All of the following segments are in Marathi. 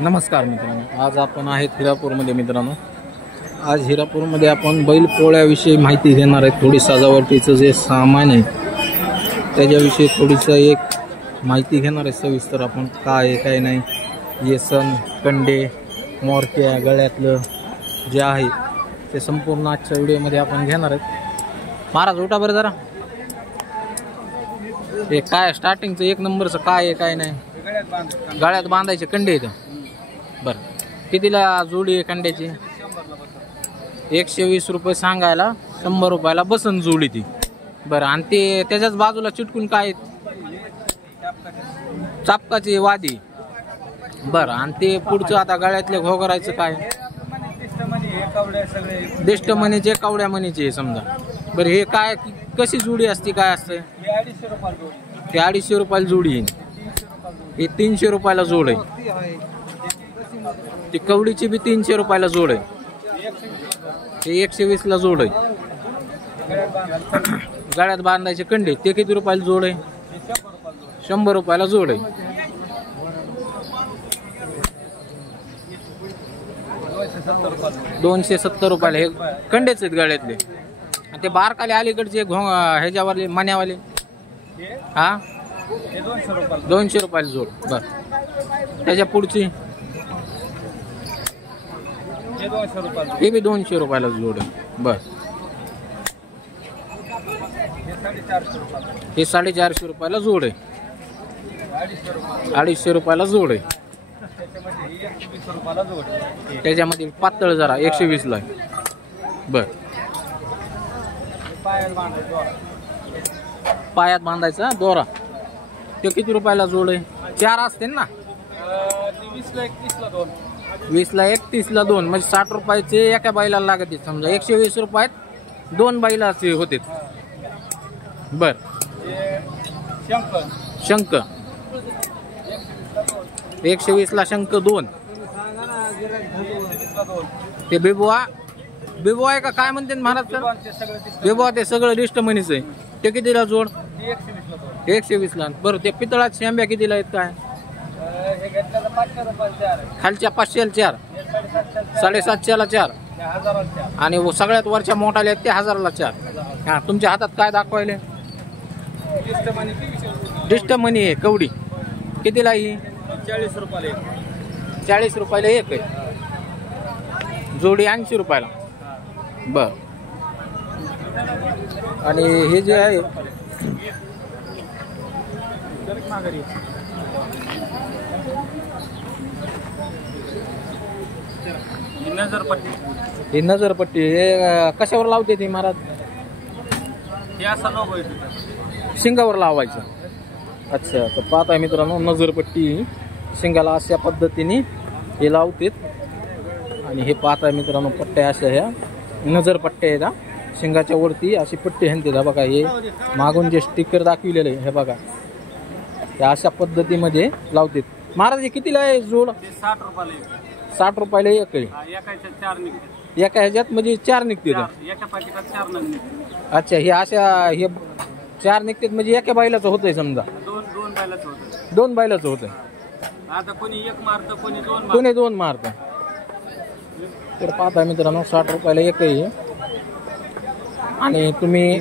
नमस्कार मित्रांनो, आज आपण आहेत हिरापूरमध्ये. मित्रांनो, आज हिरापूरमध्ये आपण बैलपोळ्याविषयी माहिती घेणार आहे. थोडी सजावटीचं जे सामान आहे त्याच्याविषयी थोडीसं एक माहिती घेणार आहे सविस्तर. आपण काय आहे काय नाही, येसन, कंडे, मोरक्या, गळ्यातलं जे आहे ते संपूर्ण आजच्या व्हिडिओमध्ये आपण घेणार आहेत. महाराज उठा बरं जरा. हे काय स्टार्टिंगचं एक नंबरचं काय आहे काय नाही. गळ्यात बांधायचे कंडे इथं. बरं, कितीला जोडी आहे कंड्याची? 120 रुपये सांगायला, 100 रुपयाला बसन जोडी ती. बरं, आणि ते त्याच्याच बाजूला चिटकून काय चापकाची वादी. बरं, आणि ते पुढचं आता गळ्यातले घोगरायचं काय? दिष्ट मनीचे, कावड्या मनीचे समजा. बरं, हे काय कशी जोडी असते काय असते? ते 250 रुपयाला जोडी आहे. हे 300 रुपयाला जोड आहे. ती कवडीची बी 300 रुपयाला जोड आहे. ते 120 ला जोड आहे. गळ्यात बांधायचे कंडे ते किती रुपयाला जोड आहे? 100 रुपयाला जोड आहे. $270 रुपयाला हे कंडेच आहेत गळ्यातले. आणि ते बारकाले अलीकडचे ह्याच्यावरले मण्यावाले हा 200 रुपयाला जोड. बर, त्याच्या पुढची हे बी 200 रुपयाला जोड आहे. बर, हे 450 रुपयाला जोड आहे. 250 रुपयाला जोड आहे. त्याच्यामध्ये पातळ जरा 120 ला आहे. बर, पायात बांधायचा दोरा ते किती रुपयाला जोड आहे? 4 असते ना. 20 ला 1, 30 ला 2, म्हणजे 60 रुपयाचे एका बैलाला लागते. समजा 120 रुपयात 2 बैलाचे होते. बर, शंख 120 ला शंख 2. ते बिबवा आहे का काय म्हणते महाराज? बिबवा ते सगळं डिस्ट मनीच आहे. ते कितीला जोड? 120 ला. बरं, ते पितळात शेंब्या कितीला आहेत काय? खालच्या 500 4, 750 ला 4, आणि सगळ्यात वरच्या मोठाले आहेत ते 1000 ला 4. हा, तुमच्या हातात काय दाखवायले? डिस्ट मनी आहे. कवडी कितीला ही? 40 रुपयाला. 40 रुपयाला एक आहे. जोडी 80 रुपयाला. बर, आणि हे जे आहे ही नजरपट्टी हे कशावर लावते ती महाराज? शिंगावर लावायचं. अच्छा, तर पाहत आहे मित्रांनो, नजरपट्टी शिंगाला अशा पद्धतीने हे लावते. आणि हे पाहत आहे मित्रांनो, पट्ट्या अशा ह्या नजरपट्ट्या आहेत. शिंगाच्या वरती अशी पट्टी हनते. हा बघा, हे मागून जे स्टिकर दाखविलेलं आहे हे बघा, हे अशा पद्धतीमध्ये लावते. महाराज हे कितीला आहे जोड? 60 रुपयाला. 60 रुपयाला एक आहे. एका ह्याच्यात म्हणजे 4 निघते. अच्छा, हे अशा हे 4 निघतात म्हणजे एका बैलाचं होतंय. समजा 2 बैलाचं होतंय. आता कोणी एक मारतं, कोणी 2 मारतं. तर पाहता मित्रांनो, 60 रुपयाला एक आहे. आणि तुम्ही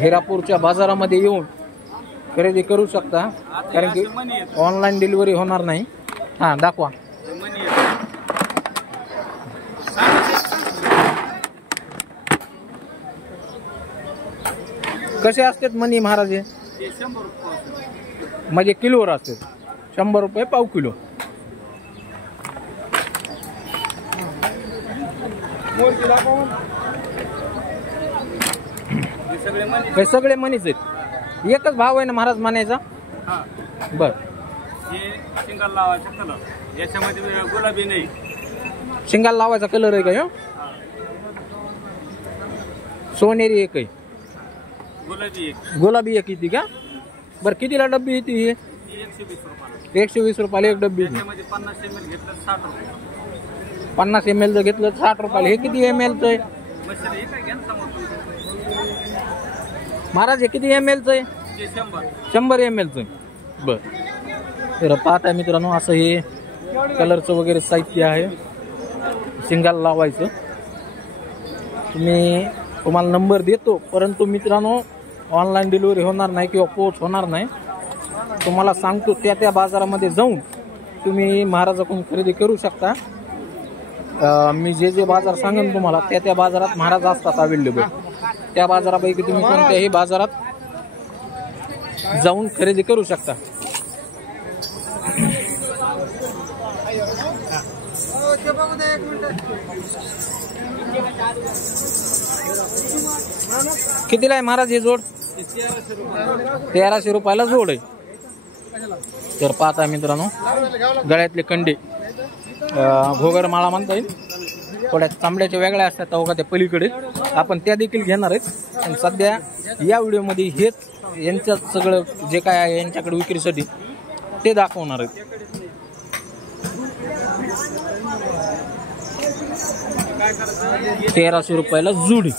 हिरापूरच्या बाजारामध्ये येऊन खरेदी करू शकता, कारण की ऑनलाईन डिलिव्हरी होणार नाही. हां, दाखवा. कसे असतात मनी महाराज? म्हणजे किलोवर असतात. 100 रुपये पाव किलो. हे सगळे मनीच आहेत. एकच भाव आहे ना महाराज म्हणायचा? बर, शिंगाला लावायचा कलर याच्यामध्ये गुलाबी नाही. शिंगाला लावायचा कलर आहे का? सोनेरी एक आहे, गुलाबी एक येते का? बरं, कितीला डब्बी येते ही? 120 रुपयाला एक डब्बी. 50 ml जर घेतलं 60 रुपयाला. हे किती ml आहे महाराज? हे किती ml आहे? 100 ml. बर, तर पाहताय मित्रांनो, असं हे कलरचं वगैरे साहित्य आहे शिंगाला लावायचं. तुम्हाला नंबर देतो, परंतु मित्रांनो ऑनलाईन डिलिव्हरी होणार नाही किंवा पोच होणार नाही. तुम्हाला सांगतो त्या बाजारामध्ये जाऊन तुम्ही महाराजाकडून खरेदी करू शकता. मी जे बाजार सांगेन तुम्हाला त्या बाजारात महाराज असतात अवेलेबल. त्या बाजारापैकी तुम्ही कोणत्याही बाजारात जाऊन खरेदी करू शकता. कितीला आहे महाराज हे जोड? 1300 रुपयाला जोड आहे. तर पाहता मित्रांनो गळ्यातले कंडे घोगर माळा म्हणता येईल. थोड्या तांबड्याच्या वेगळ्या असतात तेव्हा त्या पलीकडे आपण त्या देखील घेणार आहेत. आणि सध्या या व्हिडिओमध्ये हेच यांचं सगळं जे काय आहे यांच्याकडे विक्रीसाठी ते दाखवणार आहेत. ₹1300 रुपयाला जोडी.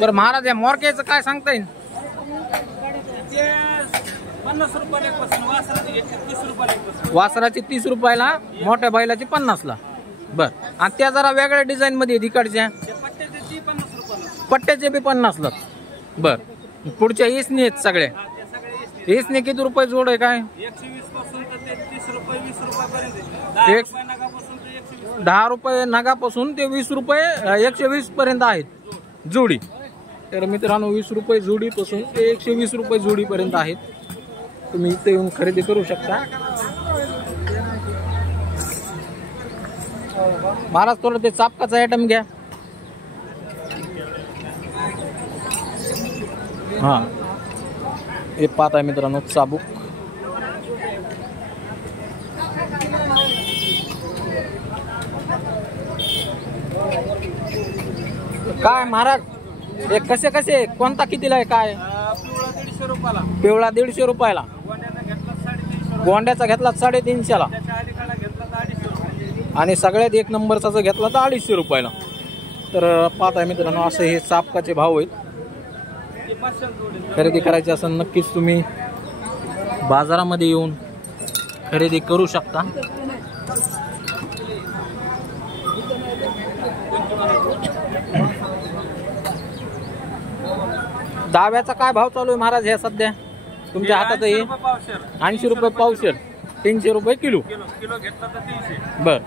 बरं महाराज या मोरक्याचं काय सांगता येईल? 50 रुपयाला वासराची 30 रुपयाला, मोठ्या बैलाची 50ला. बर, आणि त्या जरा वेगळ्या डिझाईन मध्ये तिकडच्या पट्ट्याचे बी 50ला. बर, पुढच्या इसनी आहेत सगळ्या. इसनी किती रुपये जोड आहे काय? 120 पासून ते 30 रुपये 20 रुपयापर्यंत. 10 रुपये नगापासून ते 20 रुपये 120 पर्यंत आहेत जोडी. तर मित्रांनो 20 रुपये जोडीपासून ते 120 रुपये जोडीपर्यंत आहेत. तुम्ही इथे येऊन खरेदी करू शकता. महाराज थोडं ते चापकाचा आयटम घ्या. हा हे पाहताय मित्रांनो चाबूक. काय महाराज हे कसे कसे कोणता कितीला आहे काय? पिवळा 150 रुपयाला. गोंड्याचा घेतला 350ला. आणि सगळ्यात एक नंबरचा जर घेतला तर 250 रुपयाला. तर पाहताय मित्रांनो असं हे चापकाचे भाव आहेत. खरेदी करायची असेल नक्कीच तुम्ही बाजारामध्ये येऊन खरेदी करू शकता. दाव्याचा काय भाव चालू आहे महाराज ह्या सध्या तुमच्या हातात? आहे 80 रुपये पावशेर, 300 रुपये किलो. बर,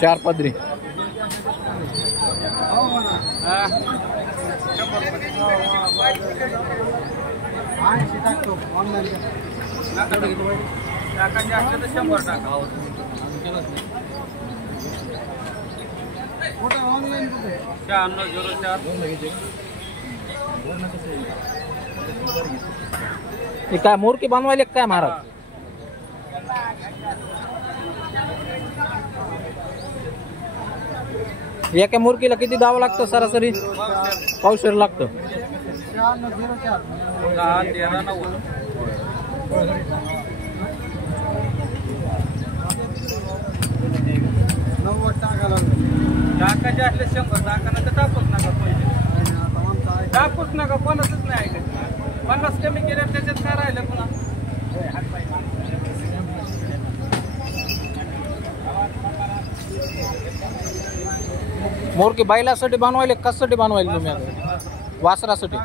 चार पदरी. हे काय मोरकी बनवायले काय महाराज? एका मोरकीला किती द्यावं लागतं सरासरी? पावशेर लागतं. टाकायचे असले 100 टाकायला तर टाकूच नका पहिले. टाकूच नका, कोणाचंच नाही ऐकत. 50 कमी केल्या त्याच्यात काय राहिलं पुन्हा? मोरकी बैलासाठी बनवायले कशासाठी बनवायले तुम्ही आता? वासरासाठी.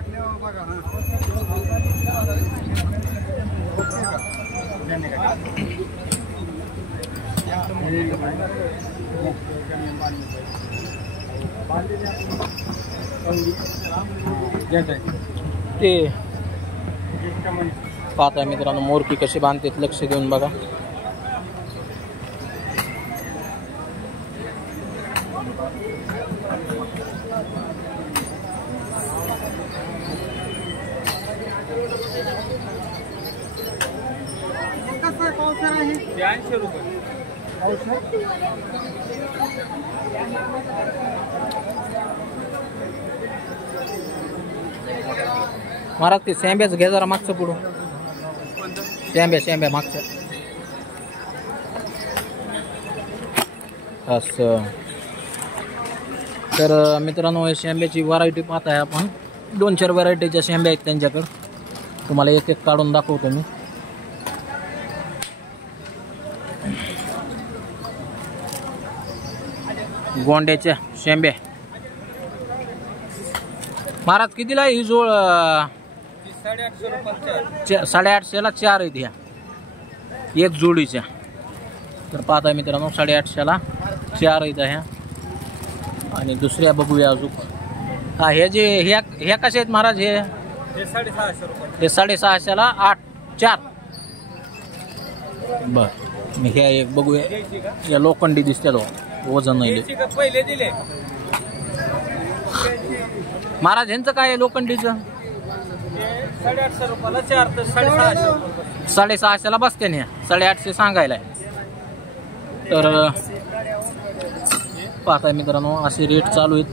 ते पाहताय मित्रांनो मोरकी कशी बांधते लक्ष देऊन बघा. महाराज ते सेंब्याच घ्या जरा मागचं पुढं. शेंब्या मागच्या असं. तर मित्रांनो हे शेंब्याची व्हरायटी पाहताय आपण. 2-4 व्हरायटीच्या शेंब्या आहेत त्यांच्याकडं. तुम्हाला एक एक काढून दाखवतो मी. गोंड्याच्या शेंब्या महाराज कितीला ही जोड? 850ला 4 आहेत ह्या एक जोडीच्या. तर पाहताय मित्रांनो 850ला 4 आहेत ह्या. आणि दुसऱ्या बघूया अजून. हा हे जे ह्या कशा आहेत महाराज? हे 650 रुपये. हे 650ला 4. बर ह्या एक बघूया. या लोखंडी दिसत्या वजन नाही पहिले दिले महाराज. ह्यांचं काय आहे लोखंडीचं? 850 रुपयाला 4 तर 650 रुपये. 650ला बसते ना. 850 सांगायला. तर पाहताय मित्रांनो असे रेट चालू आहेत.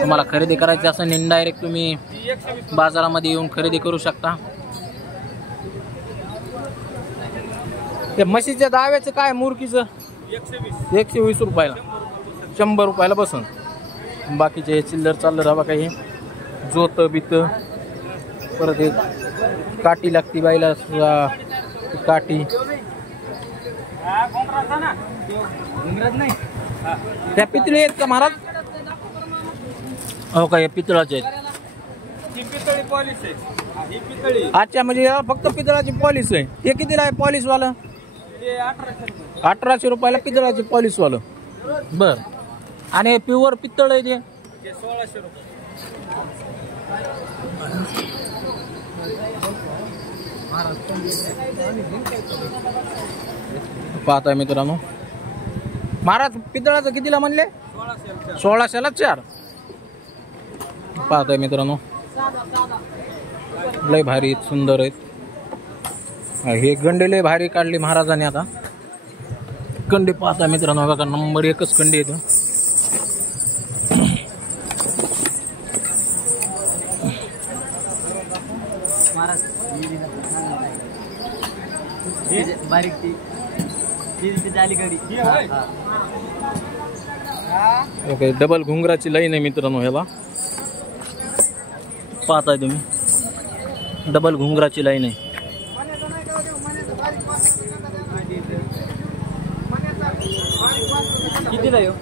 तुम्हाला खरेदी करायची असेल इनडायरेक्ट तुम्ही बाजारामध्ये येऊन खरेदी करू शकता. ते म्हशीच्या दाव्याचं काय मुरकीचं? 120 रुपयाला 100 रुपयाला बसून. बाकीचे हे चिल्लर चाललं राहा काही जोत बीत. परत एक काठी लागती बाईला काठी. त्या पितळी आहेत का महाराज? हो का हे पितळाचे आहेत. अच्छा म्हणजे फक्त पितळाची पॉलिश आहे. हे कितीला आहे पॉलिश वालं? 1800 रुपयाला पितळाची पॉलिश वालं. बर. आणि प्युअर पितळ आहे ते 1600 रुपये. पाहताय मित्रांनो महाराज पितळाचं कितीला म्हणले? 1600ला 4. पाहताय मित्रांनो लय भारी सुंदर आहेत. हे गंडे लय भारी काढली महाराजांनी. आता कंडी पाहताय मित्रांनो बघा नंबर 1च कंडी येतो. बारीक ओके डबल घुंगराची लाईन आहे मित्रांनो. ह्याला पाहताय तुम्ही डबल घुंगराची लाईन आहे. कितीला येऊ?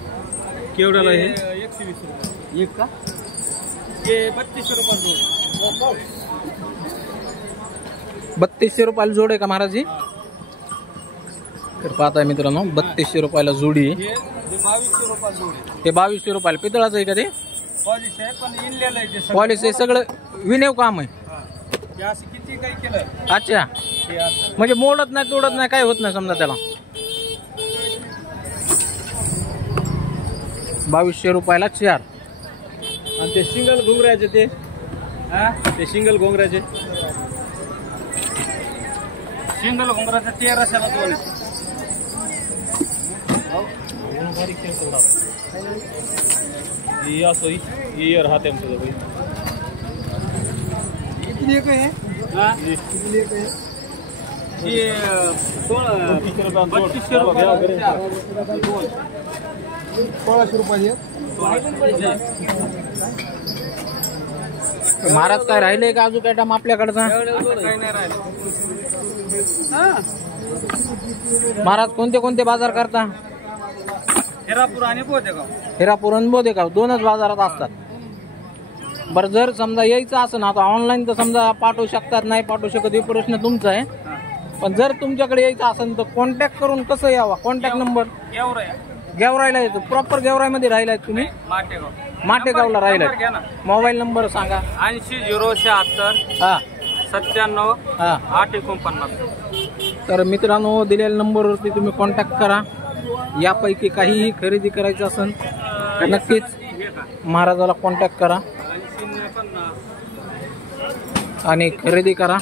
केवढ्याला हे? 120 रुपये एक का? हे 3200 रुपये जोड. 3200 रुपयाला जोड आहे का महाराजी? तर पाहताय मित्रांनो 3200 रुपयाला जोडी. हे 2200 रुपये जोड. ते 2200 रुपयाला. पितळाचं आहे का ते? पॉलिश आहे पण इनलेलं आहे ते. पॉलिश आहे सगळं विनेव काम आहे. हे असं किती काही केलं. अच्छा हे असं म्हणजे मोडत नाही तोडत नाही काय होत नाही समजा त्याला. 2200 रुपयाला 4. आणि ते सिंगल घुंगराचे ते ते सिंगल घुंगराचे सिंगल घुंगराचे 1300ला 2. इयर हाथ है हमसे भाई. कितनी एक है? हाँ कितनी एक है? ये 1600 रुपये. महाराज काय राहिले का अजून काय टाइम आपल्याकडचा? काही नाही राहिलं. महाराज कोणते कोणते बाजार करता? हिरापूर आणि बोदेगाव. हिरापूर आणि बोदेगाव 2च बाजारात असतात. बरं जर समजा यायचं असं ना आता ऑनलाईन तर समजा पाठवू शकतात नाही पाठवू शकत हे प्रश्न तुमचा आहे. पण जर तुमच्याकडे यायचं असेल तर कॉन्टॅक्ट करून कसं यावा? कॉन्टॅक्ट नंबर गेवराईला येतो. प्रॉपर गेवराईमध्ये राहिलाय तुम्ही? माटेगावला राहिलाय. मोबाईल नंबर सांगा. 80 हा 076 हा 849. तर मित्रांनो दिलेल्या नंबरवरती तुम्ही कॉन्टॅक्ट करा. यापैकी काहीही खरेदी करायचं असेल तर नक्कीच महाराजाला कॉन्टॅक्ट करा आणि खरेदी करा.